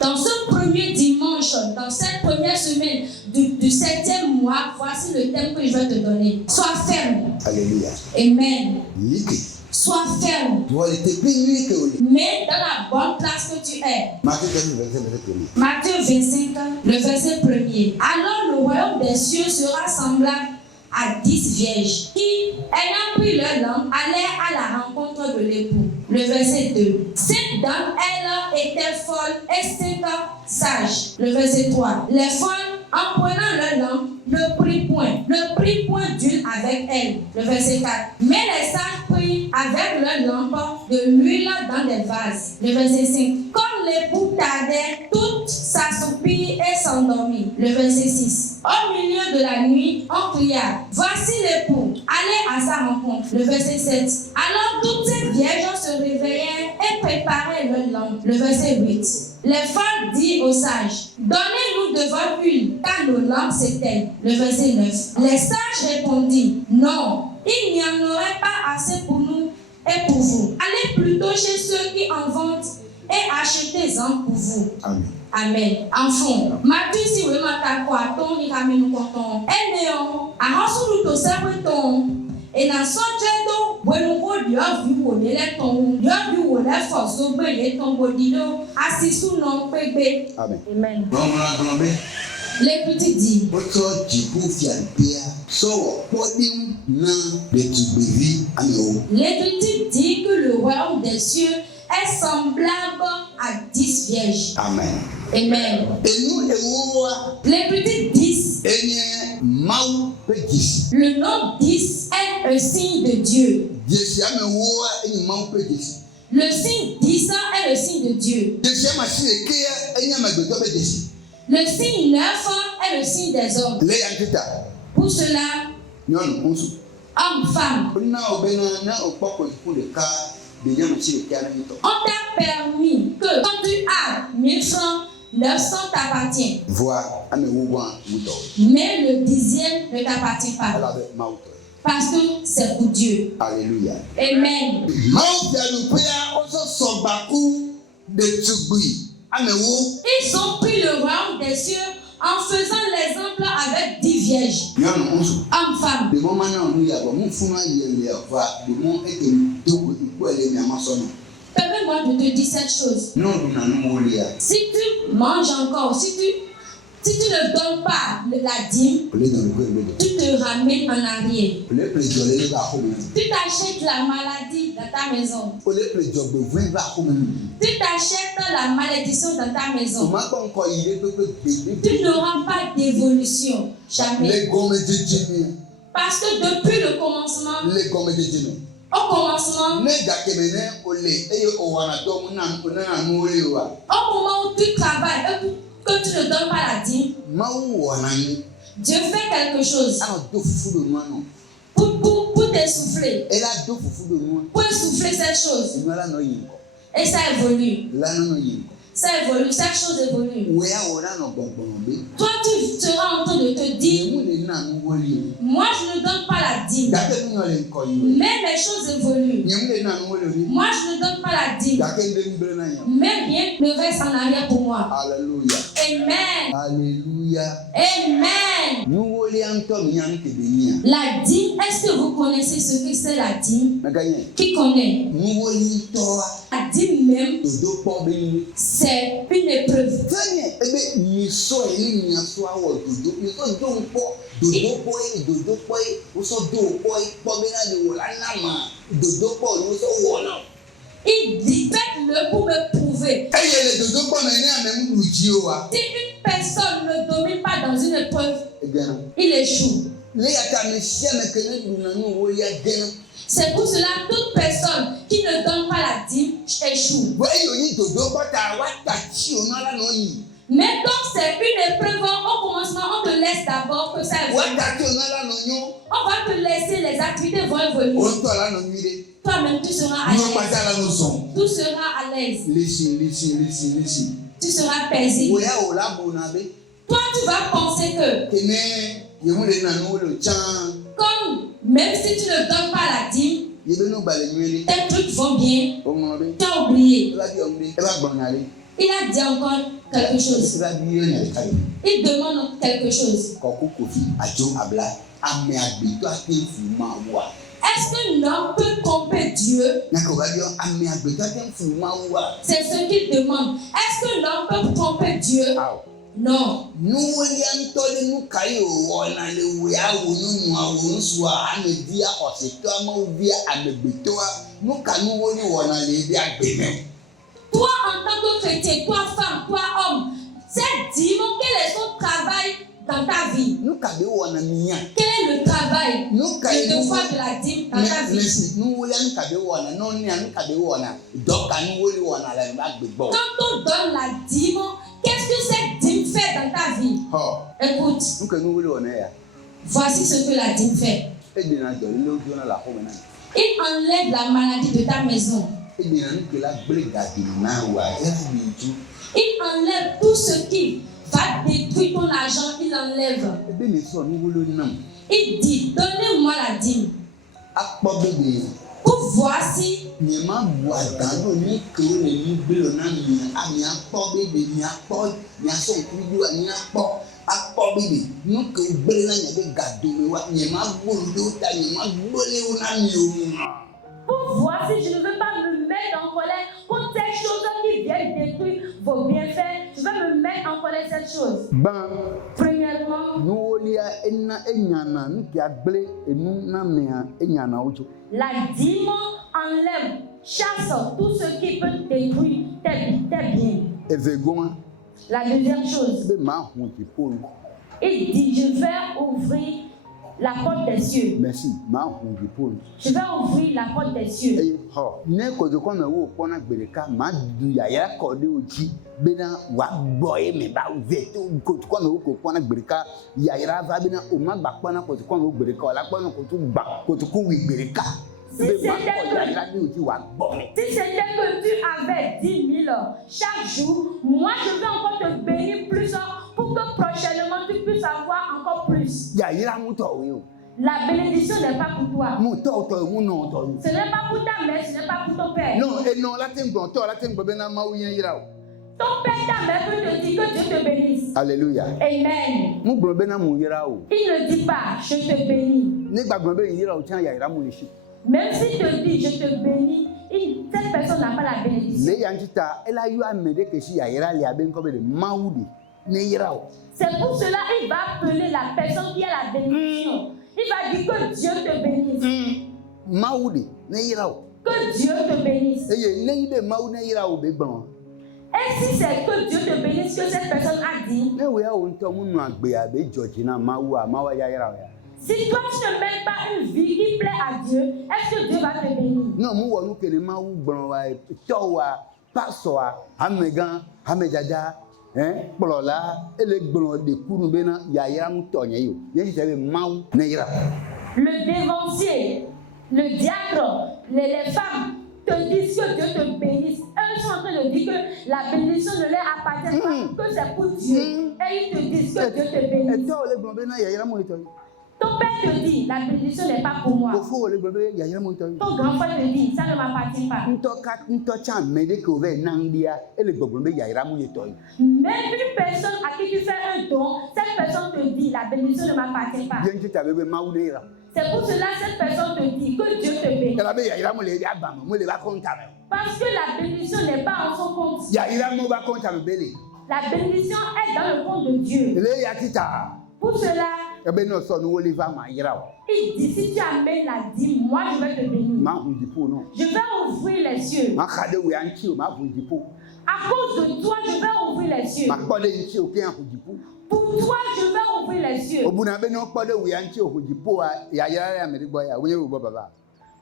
Dans ce premier dimanche, dans cette première semaine du 7e mois, voici le thème que je vais te donner. Sois ferme. Alléluia. Amen. Sois ferme. Mais dans la bonne place que tu es. Matthieu 25, le verset 1er. Alors le royaume des cieux sera semblable à 10 vierges qui, ayant pris leur lampe, allèrent à la rencontre de l'époux. Le verset 2. 5 d'entre elles étaient folles et 5 sages. Le verset 3. Les folles, en prenant leur lampe, ne prit point d'huile avec elles. Le verset 4. Mais les sages prirent avec leur lampe de l'huile dans des vases. Le verset 5. Comme l'époux tardait, toutes s'assoupirent et s'endormirent. Le verset 6. Au milieu de la nuit, on cria, voici l'époux, allez à sa rencontre. Le verset 7. Alors toutes ces vierges se réveillèrent et préparaient leur lampe. Le verset 8. Les folles dirent aux sages, donnez-nous de votre huile, car nos lampes s'éteignent. Le verset 9. Les sages répondirent, non, il n'y en aurait pas assez pour nous et pour vous. Allez plutôt chez ceux qui en vendent et achetez-en pour vous. Amen. Amen. Enfant, Matthieu si vous m'attendez quoi, ton ni ramène content. Et néon, à rassurer tout ça pour ton. Et dans son jedo, bueno Dieu vu où les ton, Dieu vu où les forces au béné ton bodido, assis sous non bébé. Amen. Amen. Les petits dit. Les petits dit que le royaume des cieux est semblable à 10 vierges. Amen. Amen. Les petits 10. Le nom 10 est un signe de Dieu. Le signe 10 est le signe de Dieu. Le signe 9 est le signe des hommes. Pour cela, homme, femme, on t'a permis que quand tu as 1000 francs, 900 t'appartient. Mais le 10e ne t'appartient pas. Parce que c'est pour Dieu. Alléluia. Amen. Ils ont pris le royaume des cieux en faisant l'exemple avec 10 vierges. Hommes, femmes. Permets-moi de te dire cette chose. Si tu manges encore, si tu ne donnes pas la dîme, tu te ramènes en arrière. Tu t'achètes la maladie dans ta maison. Tu t'achètes la malédiction dans ta maison. Tu n'auras pas d'évolution. Jamais. Parce que depuis le commencement, au commencement, au moment où tu travailles, que tu ne donnes pas la dîme, Dieu fait quelque chose pour t'essouffler, pour essouffler cette chose. Et ça évolue. Ça évolue, cette chose évolue. Toi, tu seras en train de te dire, moi je ne donne pas la dîme. Mais les choses évoluent. Moi je ne donne pas la dîme. Mais rien ne reste en arrière pour moi. Alléluia. Amen. Alléluia. Amen. La dîme, est-ce que vous connaissez ce que c'est la dîme? Qui connaît? La dîme même, c'est une épreuve. Il dit, faites-le pour me prouver. Si une personne ne domine pas dans une épreuve, il échoue. C'est pour cela que toute personne qui ne donne pas la dîme échoue. Mais quand c'est une épreuve, au commencement, on te laisse d'abord que ça évolue. On va te laisser, les activités vont évoluer. Toi-même, tu seras à l'aise. Tu seras à l'aise. Tu seras paisible. Toi, tu vas penser que, comme même si tu ne donnes pas la dîme, tes trucs vont bien, tu as oublié. Il a dit encore quelque chose. Il demande quelque chose. Est-ce que l'homme peut tromper Dieu? C'est ce qu'il demande. Est-ce que l'homme peut tromper Dieu? Non. Toi, en tant que chrétien, toi, femme, toi, homme, c'est dis-moi quel est ton travail dans ta vie? Quel est le travail de devoir de la dîme dans ta vie? Quand on donne la dîme, qu'est-ce que cette dîme fait dans ta vie? Écoute. Voici ce que la dîme fait. Il enlève la maladie de ta maison. Il enlève tout ce qui va détruire ton argent, il enlève. Il dit, donnez-moi la dîme. Pour voir si pour voir si je ne veux pas me mettre en colère contre ces choses qui viennent détruire vos bienfaits. Je vais me mettre en colère cette chose. Premièrement, la dîme enlève, chasse tout ce qui peut détruire tes biens. La deuxième chose, il dit, je vais ouvrir la porte des cieux. Merci. Je vais ouvrir la porte des cieux. Si c'était que tu avais 10 000 chaque jour, moi je vais encore te bénir plus pour que prochainement tu puisses avoir encore plus. La bénédiction n'est pas pour toi. Ce n'est pas pour ta mère, ce n'est pas pour ton père. Ton père, ta mère peut te dire que Dieu te bénisse. Alléluia. Amen. Il ne dit pas, je te bénis. Même s'il te dit, je te bénis, cette personne n'a pas la bénédiction. C'est pour cela qu'il va appeler la personne qui a la bénédiction. Il va dire que Dieu te bénisse. Que Dieu te bénisse. Et si c'est que Dieu te bénisse que cette personne a dit, si toi tu ne mènes pas une vie qui plaît à Dieu, est-ce que Dieu va te bénir? Non, le dévancier, le diacre, les femmes te disent que Dieu te bénisse. Elles sont en train de dire que la bénédiction ne leur appartient pas, que c'est pour Dieu. Et ils te disent que Dieu te bénisse. Ton père te dit, la bénédiction n'est pas pour moi. Ton grand frère te dit, ça ne m'appartient pas. Même une personne à qui tu fais un don, cette personne te dit, la bénédiction ne m'appartient pas. C'est pour cela que cette personne te dit que Dieu te bénit. Parce que la bénédiction n'est pas en son compte. La bénédiction est dans le compte de Dieu. Pour cela, il dit, si tu amènes la dîme, moi je vais te bénir. Je vais ouvrir les cieux. À cause de toi, je vais ouvrir les cieux. Pour toi, je vais ouvrir les cieux.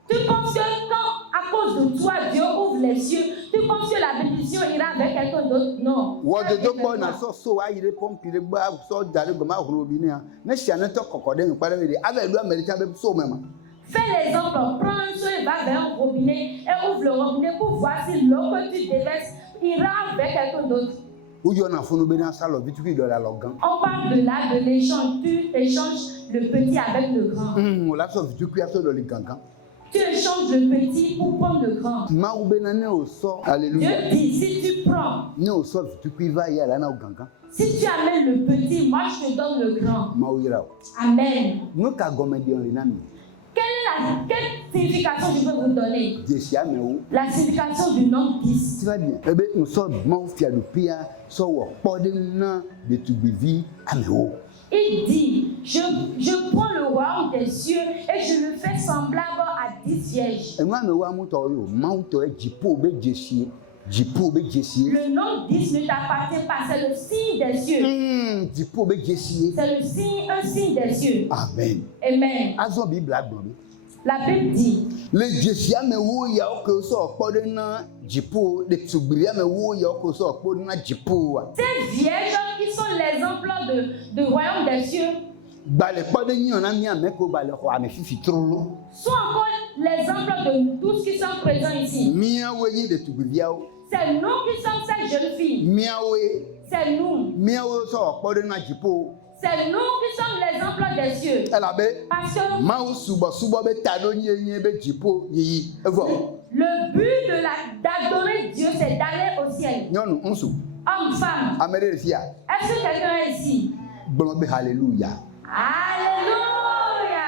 Tu penses que quand, à cause de toi, Dieu ouvre les cieux, tu penses que la bénédiction ira avec quelqu'un d'autre? Non. Fais l'exemple, prends un seau et va vers un robinet et ouvre le robinet pour voir si l'eau que tu déverses ira avec quelqu'un d'autre. On parle de là, de l'échange. Tu échanges le petit avec le grand. tu échanges le petit pour prendre le grand. Dieu dit, si tu prends, si tu amènes le petit, moi je te donne le grand. Amen. Quelle signification je peux vous donner? La signification du nombre 10. Il dit, je prends le royaume des cieux et je le fais semblable à 10 vierges. Le nombre 10 ne t'appartient pas, c'est le signe des cieux. C'est le signe, un signe des cieux. Amen. Amen. La Bible dit, ces vierges qui sont l'exemple de royaume des cieux sont encore l'exemple de tous qui sont présents ici. C'est nous qui sommes ces jeunes filles. C'est nous. C'est nous qui sommes l'exemple des cieux. Parce que le but d'adorer Dieu, c'est d'aller au ciel. Homme, femme. Est-ce que quelqu'un est ici? Alléluia. Alléluia.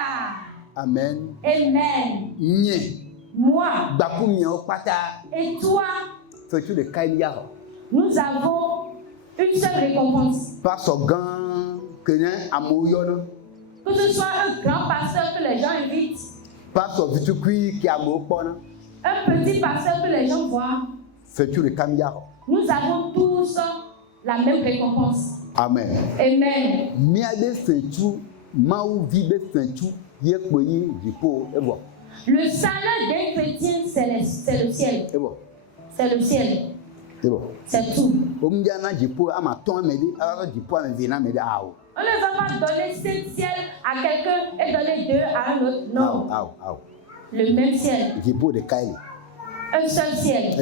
Amen. Amen. Moi. Et toi. Nous avons une seule récompense. Que ce soit un grand pasteur que les gens invitent, un petit pasteur que les gens voient, nous avons tous la même récompense. Amen. Amen. Le salaire d'un chrétien, c'est le ciel. C'est le ciel. C'est tout. On ne va pas donner 5 ciels à quelqu'un et donner 2 à un autre. Non. Le même ciel. Un seul ciel.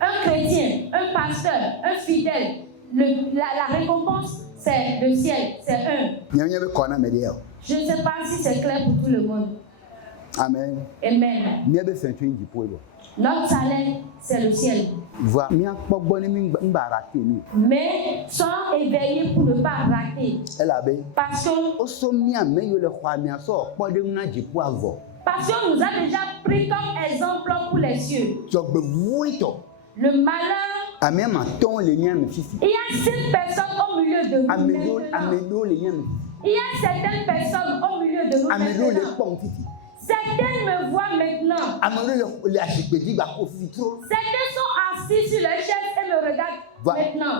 Un chrétien, un pasteur, un fidèle, la récompense, c'est le ciel. C'est un. Je ne sais pas si c'est clair pour tout le monde. Amen. Amen. Notre salaire, c'est le ciel. Mais sois éveillé pour ne pas rater. Parce que nous a déjà pris comme exemple pour les cieux. Le malheur. Il y a 7 personnes au milieu de nous. Il y a certaines personnes au milieu de nous. Certaines me voient maintenant. Certains sont assis sur les chaises et me regardent maintenant.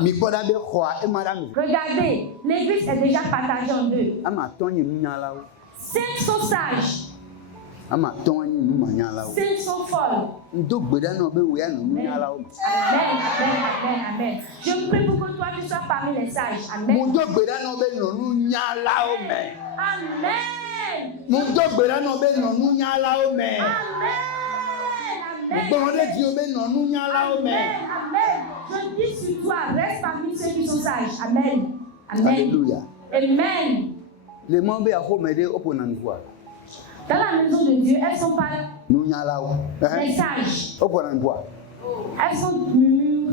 Regardez, l'église est déjà partagée en 2. 5 sont sages. 5 sont folles. Amen. Je prie pour que toi tu sois parmi les sages. Amen. Je dis sur toi, reste parmi ceux qui sont sages. Amen. Alléluia. Amen. Dans la maison de Dieu, elles sont pas les sages. Elles sont murmures.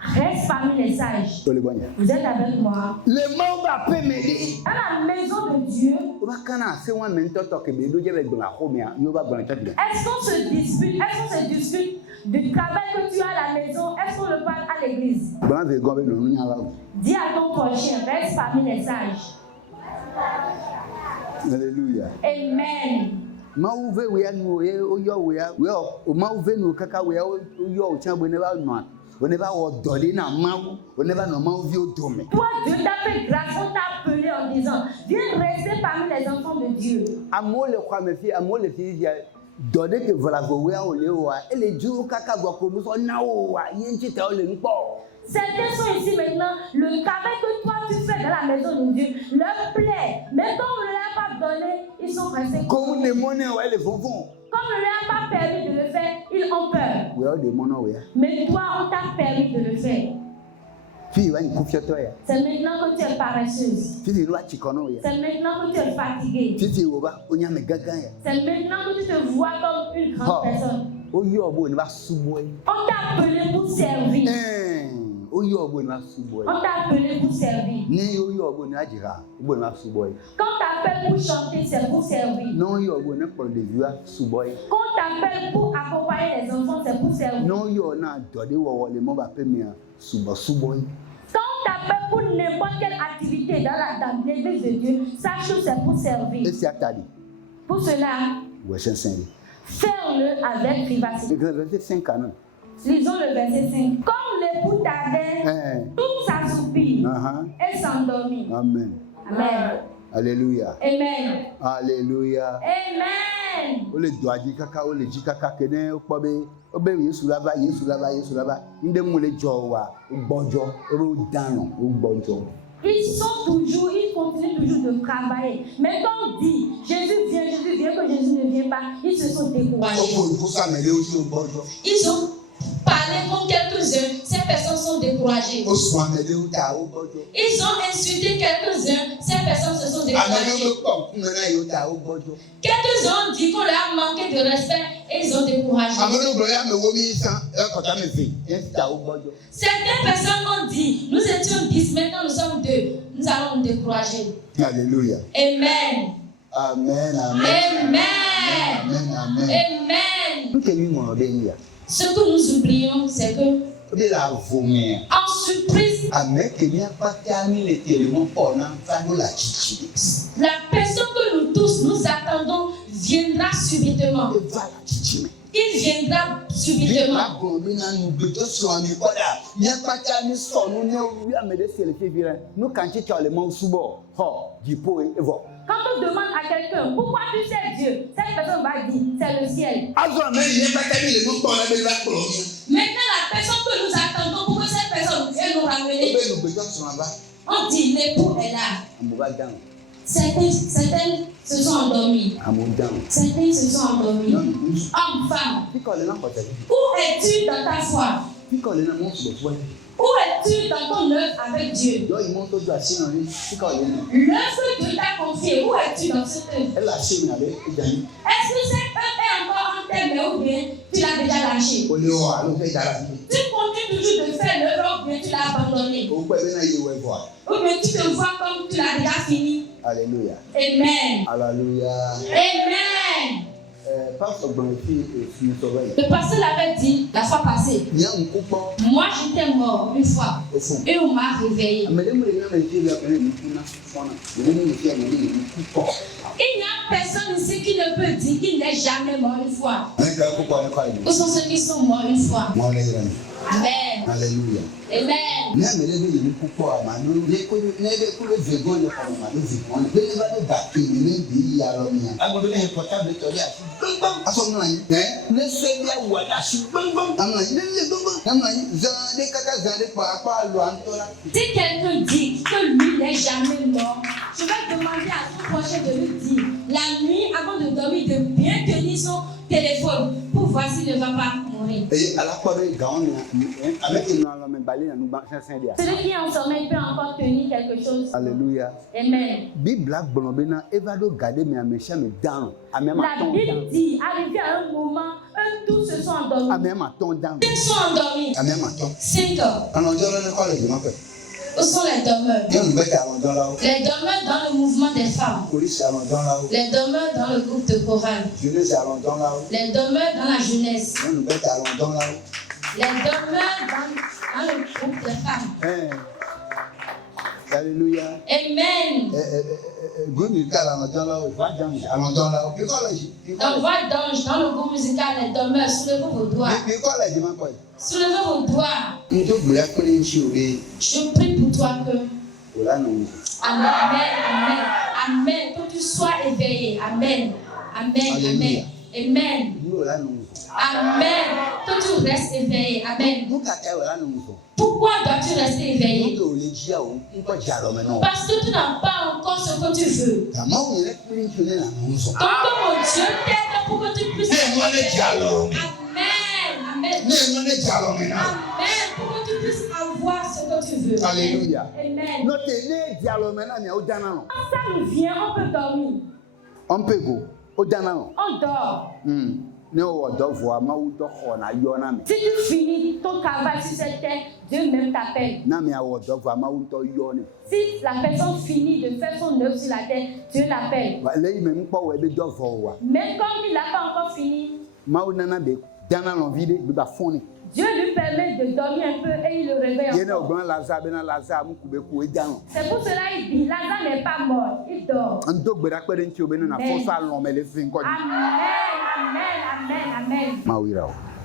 Reste parmi les sages. Vous êtes avec moi. Dans la maison de Dieu, est-ce qu'on se dispute du travail que tu as à la maison? Est-ce qu'on le parle à l'église? Dis à ton prochain, reste parmi les sages. Alléluia. Amen. Toi, Dieu t'a fait grâce, on t'a appelé en disant, viens rester parmi les enfants de Dieu. Certains sont ici maintenant, le travail que toi tu fais dans la maison de Dieu leur plaît, mais comme on ne l'a pas donné, ils sont pressés. Comme on ne leur a pas permis de le faire, ils ont peur. Mais toi, on t'a permis de le faire. C'est maintenant que tu es paresseuse. C'est maintenant que tu es fatiguée. C'est maintenant que tu te vois comme une grande personne. On t'a appelé pour servir. On t'a appelé pour servir. Quand on t'appelle pour chanter, c'est pour servir. Quand on t'appelle pour accompagner les enfants, c'est pour servir. Quand on t'appelle pour n'importe quelle activité dans l'église de Dieu, sache que c'est pour servir. Pour cela, fais-le avec vivacité. Lisons le verset 5. Comme l'époux tardait, toute sa soupir, elle s'endormit. Amen. Amen. Alléluia. Amen. Alléluia. Amen. Ole doaji kaka ole jikaka kene okpobe obe Yesu laba inde mu le jowa ogbojo obe odano ogbojo. Ils continuent toujours de travailler. Mais quand on dit Jésus vient, que Jésus ne vient pas, ils se sont découragés. Ils ont parlé contre quelques-uns, ces personnes sont découragées. Ils ont insulté quelques-uns, ces personnes se sont découragées. Quelques-uns ont dit qu'on leur a manqué de respect et ils ont découragé. Certaines personnes ont dit, nous étions 10, maintenant nous sommes 2. Nous allons nous décourager. Alléluia. Amen. Amen. Amen. Ce que nous oublions, c'est que en surprise, la personne que nous tous nous attendons viendra subitement. Il viendra subitement. Quand on demande à quelqu'un pourquoi tu sais Dieu, cette personne va dire c'est le ciel. Maintenant, la personne que nous attendons pour que cette personne vienne nous ramener, on dit l'époux est là. Certains se sont endormis. Certains se sont endormis. Hommes, femmes. Où es-tu dans ta foi? Où es-tu dans ton œuvre avec Dieu? L'œuvre que Dieu t'a confiée, où es-tu dans cette œuvre? Est-ce que cette œuvre est encore en terme ou bien tu l'as déjà lâché? Tu continues toujours de faire l'œuvre ou bien tu l'as abandonné? Ou bien tu te vois comme tu l'as déjà fini? Alléluia. Amen. Alléluia. Amen. Le pasteur l'avait dit la fois passée. Moi j'étais mort une fois et on m'a réveillé. Il n'y a personne ici qui ne peut dire qu'il n'est jamais mort une fois. Où sont ceux qui sont morts une fois? Amen. Alléluia. Amen. Si quelqu'un dit que lui n'est jamais mort, je vais demander à son prochain de lui dire la nuit avant de dormir de bien tenir son téléphone pour voir s'il ne va pas mourir. Celui qui est en sommeil peut encore tenir quelque chose. Alléluia. Amen. La Bible dit, arrivé à un moment, eux tous se sont endormis. Ils sont endormis. 5 heures. Où sont les dormeurs? Les dormeurs dans le mouvement des femmes. Les dormeurs dans le groupe de chorale. Les dormeurs dans la jeunesse. Les dormeurs dans le groupe de femmes. Alléluia. Amen. Donc, voix d'ange dans le groupe musical, les dormeurs, soulevez vos doigts. Soulevez vos doigts. Je prie pour toi que. Amen, amen, amen. Que tu sois éveillé. Amen, amen, amen. Amen. Amen. Que tu restes éveillé. Amen. Pourquoi dois-tu rester éveillé? Parce que tu n'as pas encore ce que tu veux. Donc mon Dieu t'aide pour que tu puisses. Amen. Amen. Amen. Pour que tu puisses avoir ce que tu tu veux. Alléluia. Amen. Notre dialogue maintenant, mais au Danano. Quand ça nous vient, on peut dormir. On peut go au Danano. On dort. Si tu finis ton travail sur cette terre, Dieu même t'appelle. Si la personne finit de faire son œuvre sur la terre, Dieu l'appelle. Même comme il n'a pas encore fini, Dieu lui permet de dormir un peu et il le réveille encore. C'est pour cela qu'il dit, Lazare n'est pas mort, il dort. Amen.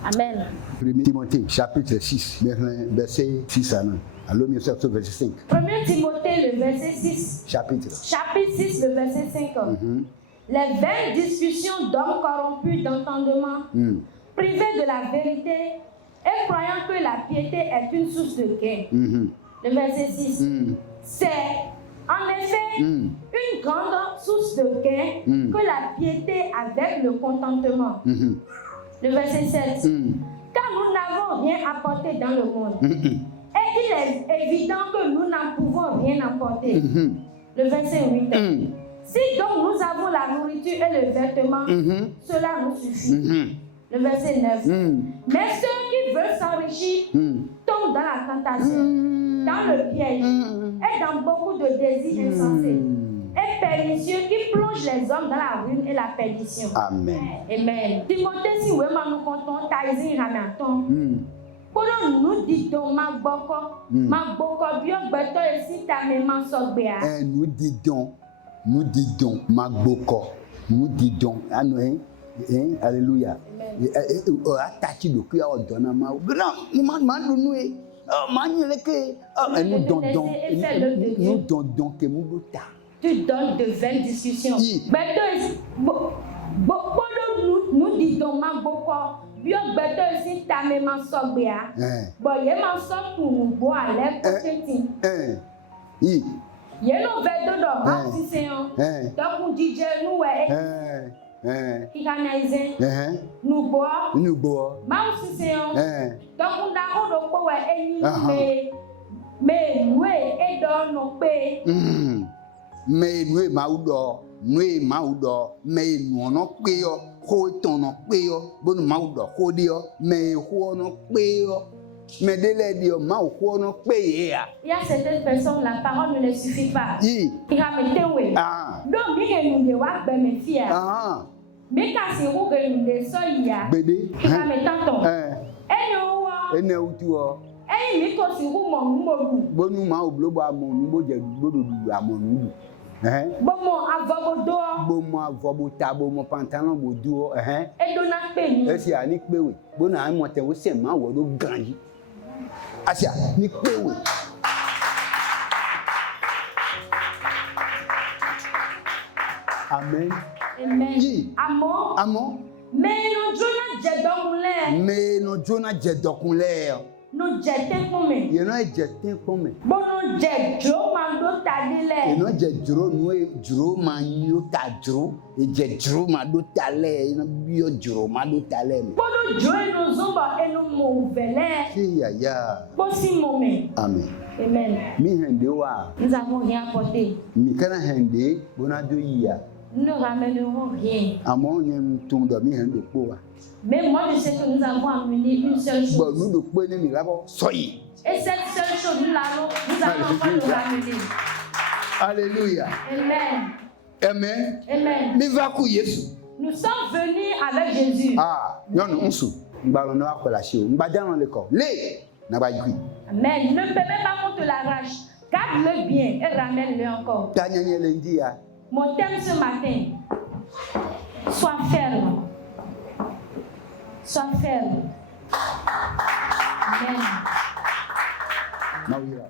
Amen. 1 Timothée, chapitre 6, verset 6 à 9. Allô, verset 5. 1 Timothée, le verset 6. Chapitre 6, le verset 5. Les vaines discussions d'hommes corrompus d'entendement, privés de la vérité et croyant que la piété est une source de gain. Le verset 6. C'est en effet une grande source de gain que la piété avec le contentement. Le verset 7. Car nous n'avons rien apporté dans le monde. Et il est évident que nous n'en pouvons rien apporter. Le verset 8. Si donc nous avons la nourriture et le vêtement, cela nous suffit. Le verset 9. Mais ceux qui veulent s'enrichir tombent dans la tentation, dans le piège et dans beaucoup de désirs insensés et pernicieux qui plongent les hommes dans la ruine et la perdition. Amen. Amen. Timothée, si vous m'en comptons, Taïsin Ramaton. Pendant nous disons, ma boko, bio, beto, et si ta maman sort bien. Nous disons, ma boko, nous disons, alléluia. Attaché de cuir au donnama. Nous donnons que nous tu donnes de vaines discussions. Nous disons, ma boko. Bio beto si ta maman sort bien. Bon, il m'a sort pour nous boire les petits. Il y a nos veto de baptisation. Donc on dit nous qui canalise nous boire. Ma aussi donc on a on ko eni mais nous et dans nos pays. Mais nous maudo, mais nous no peyo. Mais il y a certaines personnes, la parole ne les suffit pas. Il a mis donc, il nous doit me fier. Mais quand c'est vous que nous les soyons, il a mis tant. Et nous, et il me si vous m'en bonu ma oblobo amonu boje gbodo amonu bomo avobodo bomo avobota bomo pantalon bodu e dona pe ni esi ani pewe bona an mote wo se ma wo do ganji asia ni pewe amen amon mais no jona jedokunle no jete pome ye no jete pome bono jedro mando tadile ye no jedro no jro manyo tadro e jedro mando tale no bio jro mando tale bono jro no zomba eno mo vele si ya bosi moment amen mi hende wa nous avons rien apporté mi kana hende bona do ya nous ne ramènerons rien amon yem tundo mi hende po wa. Mais moi, je sais que nous avons amené une seule chose. Et cette seule chose, nous allons pas le ramener. Alléluia. Amen. Nous sommes venus avec Jésus. Amen. Ne permets pas qu'on te l'arrache. Garde-le bien et ramène-le encore. Mon thème ce matin, sois ferme. Sois ferme. Amen.